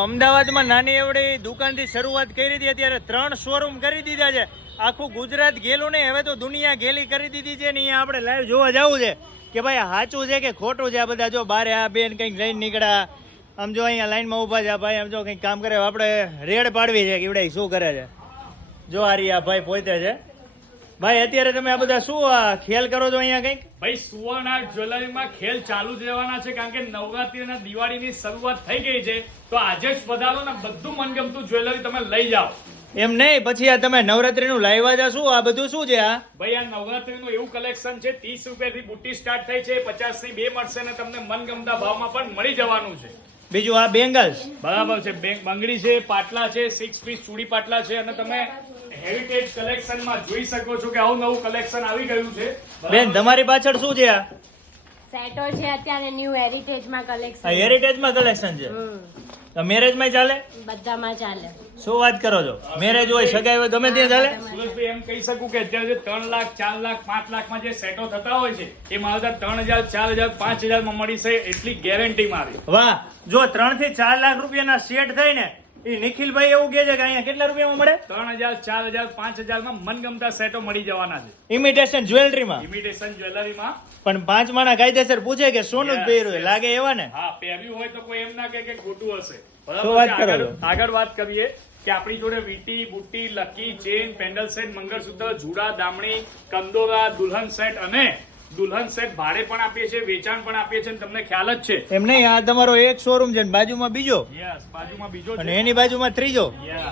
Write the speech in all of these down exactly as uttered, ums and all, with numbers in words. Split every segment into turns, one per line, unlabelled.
અમદાવાદમાં નાની એવડી દુકાનથી શરૂઆત કરી હતી, અત્યારે ત્રણ શોરૂમ કરી દીધા છે. આખું ગુજરાત ગેલું નહીં, હવે તો દુનિયા ગેલી કરી દીધી છે ને. અહીંયા આપણે લાઈવ જોવા જવું છે કે ભાઈ સાચું છે કે ખોટું છે. આ બધા જો બારે આ બેન કંઈક લઈને નીકળ્યા, આમ જો અહીંયા લાઈનમાં ઊભા છે ભાઈ, આમ જો કંઈક કામ કરે. આપણે રેડ પાડવી છે કે એવડે શું કરે છે. જો આ રહ્યા ભાઈ પોતે છે. ભાઈ અત્યારે તમે આ બધા શું ખેલ કરો છો અહીંયા કંઈક?
ભાઈ સુવર્ણ આર્ટ જ્વેલરીમાં ખેલ ચાલુ જ રહેવાના છે, કારણ કે નવરાત્રી અને દિવાળીની શરૂઆત થઈ ગઈ છે. તો આજે જ પધારો ને બધું મનગમતું જ્વેલરી તમે લઈ જાઓ.
એમ નહીં, પછી આ તમે નવરાત્રી નું લાવ્યા છે શું? આ બધું શું છે? આ
ભાઈ આ નવરાત્રી નું એવું કલેક્શન છે, ત્રીસ રૂપિયા થી બુટ્ટી સ્ટાર્ટ થઈ છે, પચાસ ની બે મળશે ને તમને મનગમતા ભાવમાં પણ મળી જવાનું છે.
બીજું આ બેંગલ્સ
બરાબર છે, બંગડી છે, પાટલા છે, સિક્સ પીસ ચૂડી પાટલા છે, અને તમે હેરિટેજ કલેક્શન માં જોઈ શકો છો કે આવું નવું કલેક્શન આવી ગયું છે.
બેન તમારી પાછળ શું છે? આ
સેટો છે અત્યારે ન્યુ હેરિટેજ માં કલેક્શન.
હેરિટેજ માં કલેક્શન છે. તો મેરેજ માં ચાલે?
બધામાં ચાલે.
શું વાત કરો છો? મેરેજ હોય, સગાઈ હોય, ગમે ત્યાં ચાલે.
સુરેશભાઈ એમ કહી શકું કે અત્યારે જે ત્રણ લાખ ચાર લાખ પાંચ લાખ માં જે સેટો થતા હોય છે એ મારા ત્રણ હજાર ચાર હજાર પાંચ હજાર માં મળી છે, એટલી ગેરંટી મારી.
વાહ, જો ત્રણ થી ચાર લાખ રૂપિયાના સેટ થાય ને, એ નિખિલભાઈ એવું કહે છે કે અહીંયા કેટલા રૂપિયામાં મળે?
ત્રણ હજાર ચાર હજાર પાંચ હજાર માં મનગમતા સેટો મળી જવાના છે.
ઇમિટેશન જ્વેલરીમાં,
ઇમિટેશન જ્વેલરીમાં.
પણ પાંચ માણા કાયદેસર પૂછે કે સોનું જ પહેર્યું લાગે એવા ને?
હા, પહેર્યું હોય તો કોઈ એમ ના કહે કે ખોટું હશે.
શું વાત કરો છો?
આગળ વાત કરીએ કે આપણી જોડે વીટી, બુટ્ટી, lucky, chain, pendant set, mangalsutra, જુડા, દામણી, કંદોરા, દુલ્હન સેટ અને દુલ્હન સેટ ભાડે પણ આપીએ છીએ, વેચાણ પણ આપીએ છીએ. તમને ખ્યાલ જ છે.
એમ નહીં, આ તમારો એક શોરૂમ છે, બાજુમાં બીજો,
યસ, બાજુમાં બીજો
અને એની બાજુમાં ત્રીજો.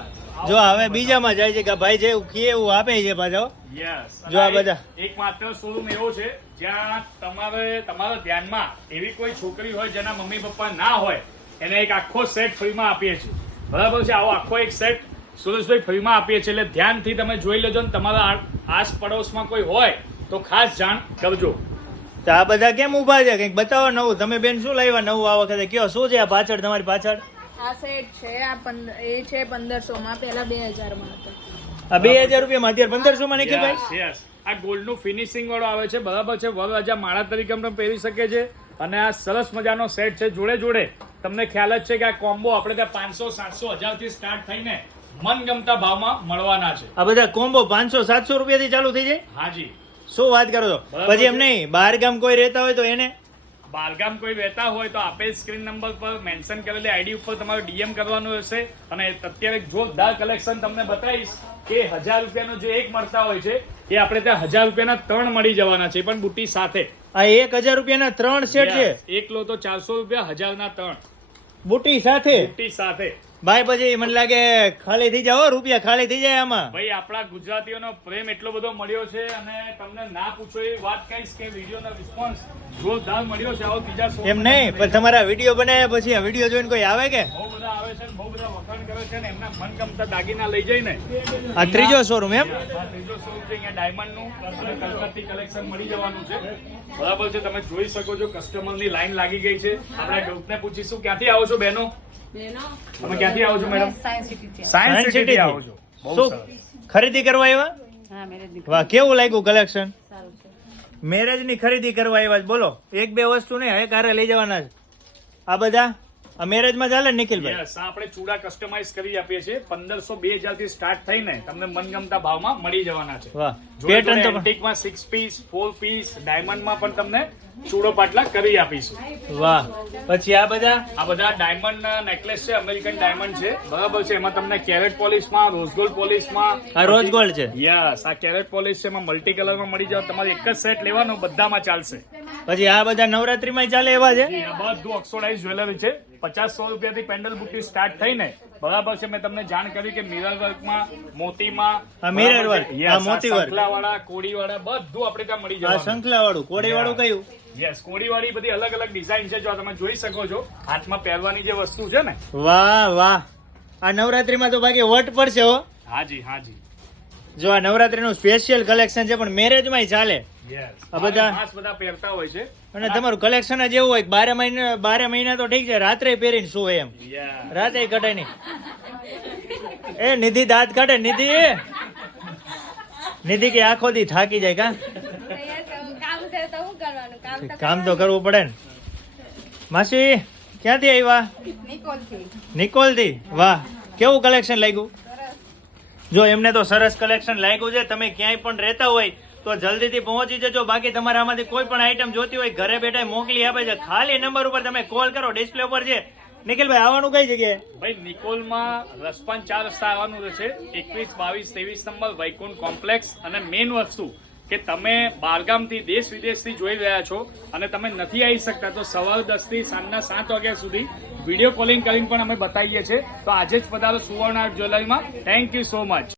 જો હવે બીજામાં જાય છે કે ભાઈ જે એવું કે એવું આપે છે પાછો.
યસ,
જો આ બધા
એક માત્ર શોરૂમ એવો છે જ્યાં તમારે તમારા ધ્યાનમાં એવી કોઈ છોકરી હોય જેના મમ્મી પપ્પા ના હોય, એને એક આખો સેટ ફ્રીમાં આપીએ છીએ. બરાબર છે, આવો આખો એક સેટ સુરેશભાઈ ફ્રીમાં આપીએ છીએ. એટલે ધ્યાનથી તમે જોઈ લેજો ને તમારા આસ પડોશમાં કોઈ હોય તો ખાસ જાણ કરજો.
તો આ બધા કેમ ઉભા છે? કંઈક બતાવો નવું. તમે બેન શું લાવ્યા નવું આ વખતે? કયો શું છે આ પાછળ તમારી પાછળ?
આ સેટ છે, આ એ છે પંદરસો માં, પેલા બે હજાર માં હતો.
આ બે હજાર રૂપિયામાં અત્યારે પંદરસો માં નીકળી ભાઈ.
યસ, આ ગોલ્ડ નું ફિનિશિંગ વાળો આવે છે. બરાબર છે, વરરાજા માળા તરીકે પણ પહેરી શકે છે. અને આ સરસ મજાનો સેટ છે. જોડે જોડે તમને ખ્યાલ જ છે કે આ કોમ્બો આપણે ત્યાં પાંચસો સાતસો હજાર થી સ્ટાર્ટ થઈને મનગમતા ભાવમાં મળવાના છે.
આ બધા કોમ્બો પાંચસો સાતસો રૂપિયા થી ચાલુ થઈ જાય?
હાજી.
શું વાત કરો છો? પછી એમ નહીં, બહાર ગામ કોઈ રહેતા હોય તો એને?
બહારગામ કોઈ રહેતા હોય તો આપેલ સ્ક્રીન નંબર પર મેન્શન કરેલી આઈડી ઉપર તમારે ડીએમ કરવાનું રહેશે. અને અત્યારે જોરદાર કલેક્શન તમને બતાવીશ કે હજાર રૂપિયાનો જે એક મળતા હોય છે એ આપણે ત્યાં હજાર રૂપિયાના ત્રણ મળી જવાના છે, પણ બુટ્ટી સાથે.
આ એક હજાર રૂપિયાના ત્રણ સેટ છે.
એક લો તો ચારસો રૂપિયા, હજાર ના ત્રણ
બુટ્ટી સાથે.
બુટ્ટી સાથે
ભાઈ પછી મને લાગે ખાલી થઈ જાય, રૂપિયા ખાલી થઈ જાય આમાં.
ભાઈ આપણા ગુજરાતીઓનો પ્રેમ એટલો બધો મળ્યો છે, અને તમને ના પૂછો એ વાત કહીશ કે વિડીયોનો રિસ્પોન્સ જોરદાર મળ્યો છે. આવો બીજા શો
એમ નહીં, પણ તમારા વિડીયો બનાવ્યા પછી આ વિડીયો જોઈને કોઈ આવે કે?
બહુ બધા આવે છે, બહુ બધા વખાણ કરે છે, ને એમના મનગમતા દાગીના લઈ જઈને.
આ ત્રીજો શોરૂમ એમ?
આ ત્રીજો શોરૂમ છે. અહીંયા ડાયમંડ નું અને કલકત્તી કલેક્શન મળી જવાનું છે. બરાબર છે, તમે જોઈ શકો છો કસ્ટમર ની લાઈન લાગી ગઈ છે. આપણે ગ્રુપને પૂછીશું ક્યાંથી આવો છો બહેનો? તમે ક્યાંથી આવો છો મેડમ? સાયન્સ સિટી આવો છો.
શું ખરીદી કરવા આવ્યા? વાહ, કેવું લાગ્યું કલેક્શન? મેરેજ ની ખરીદી કરવા આવ્યા? બોલો, એક બે વસ્તુ નહીં, હવે કારે લઈ જવાના છે. આ બધા આ મેરેજ માં ચાલે નિખિલભાઈ?
યસ, આપણે ચૂડા કસ્ટમાઇઝ કરી આપીએ છીએ. પંદરસો બે હજાર થી સ્ટાર્ટ થઈને તમને મનગમતા ભાવમાં મળી જવાના છે.
વાહ, પેટર્ન તો
એન્ટિકમાં સિક્સ પીસ, ફોર પીસ, ડાયમંડમાં પણ તમને ચૂડો પાટલા કરી આપીશું.
વાહ, પછી આ બધા
આ બધા ડાયમંડ ના નેકલેસ છે, અમેરિકન ડાયમંડ છે. બરાબર છે, એમાં તમને કેરેટ પોલિશમાં, રોઝ ગોલ્ડ પોલિશમાં.
આ રોઝ ગોલ્ડ છે.
યસ, આ કેરેટ પોલિશ છે, એમાં મલ્ટી કલરમાં મળી જાવ. તમારે એક જ સેટ લેવાનો, બધામાં ચાલશે.
પછી આ બધા નવરાત્રીમાં ચાલે એવા છે?
આ બધું ઓક્સોડાઇઝ જ્વેલરી છે. પચાસ સો રૂપિયા થી પેન્ડલ બુટ્ટી સ્ટાર્ટ થઈને. બરાબર છે, મેં તમને જાણ કરી કે મિરર વર્કમાં, મોતીમાં,
આ મિરર વર્ક, આ મોતી વર્ક,
શંખલા વાળા, કોડી વાળા બધું આપણે ત્યાં મળી
આ
જવાનું.
શંખલા વાળું, કોડી વાળું કયું?
યસ, કોડી વાળી બધી અલગ અલગ ડિઝાઇન છે. જો તમે જોઈ શકો છો હાથમાં પહેરવાની જે વસ્તુ છે ને.
વાહ વાહ, આ નવરાત્રીમાં તો બાકી વટ પડશે હો.
હાજી હાજી.
જો આ નવરાત્રીનું સ્પેશિયલ કલેક્શન છે, પણ મેરેજમાં ચાલે.
યસ,
આ બધા
ખાસ બધા પહેરતા હોય છે.
અને તમારું કલેક્શન જ એવું હોય, બારે મહિના બારે મહિના તો ઠીક છે, રાત્રે પહેરીને શું એમ?
યસ,
રાતે કઢાઈ નહીં. એ નિધિ દાંત કાઢે. નિધિ નિધિ કે આખો દી થાકી જાય કા? કામ તો કરવું પડે ને. માસી ક્યાંથી આવ્યા? નિકોલથી. વાહ, કેવું કલેક્શન લાગ્યું? જો એમને તો સરસ કલેક્શન લાગ્યું છે. તમે ક્યાંય પણ રહેતા હોય તો જલ્દીથી પહોંચી જજો. બાકી તમારે આમાંથી કોઈ પણ આઈટમ જોતી હોય ઘરે બેઠા મોકલી આપે છે. ખાલી નંબર ઉપર તમે કોલ કરો, ડિસ્પ્લે ઉપર છે. નિખિલભાઈ આવવાનું કઈ જગ્યાએ?
ભાઈ નિકોલમાં રસપાન ચાર રસ્તા આવવાનું રહેશે. એકવીસ બાવીસ ત્રેવીસ નંબર વૈકુંઠ કોમ્પ્લેક્સ. અને મેઇન વસ્તુ કે તમે બારગામથી દેશ વિદેશથી જોઈ રહ્યા છો અને તમે નથી આવી શકતા તો સવાર દસ થી સાંજના સાત વાગ્યા સુધી વિડીયો કોલિંગ કરીને પણ અમે બતાવીએ છીએ. તો આજે જ પધારો સુવર્ણ આર્ટ જ્વેલરીમાં. Thank you so much.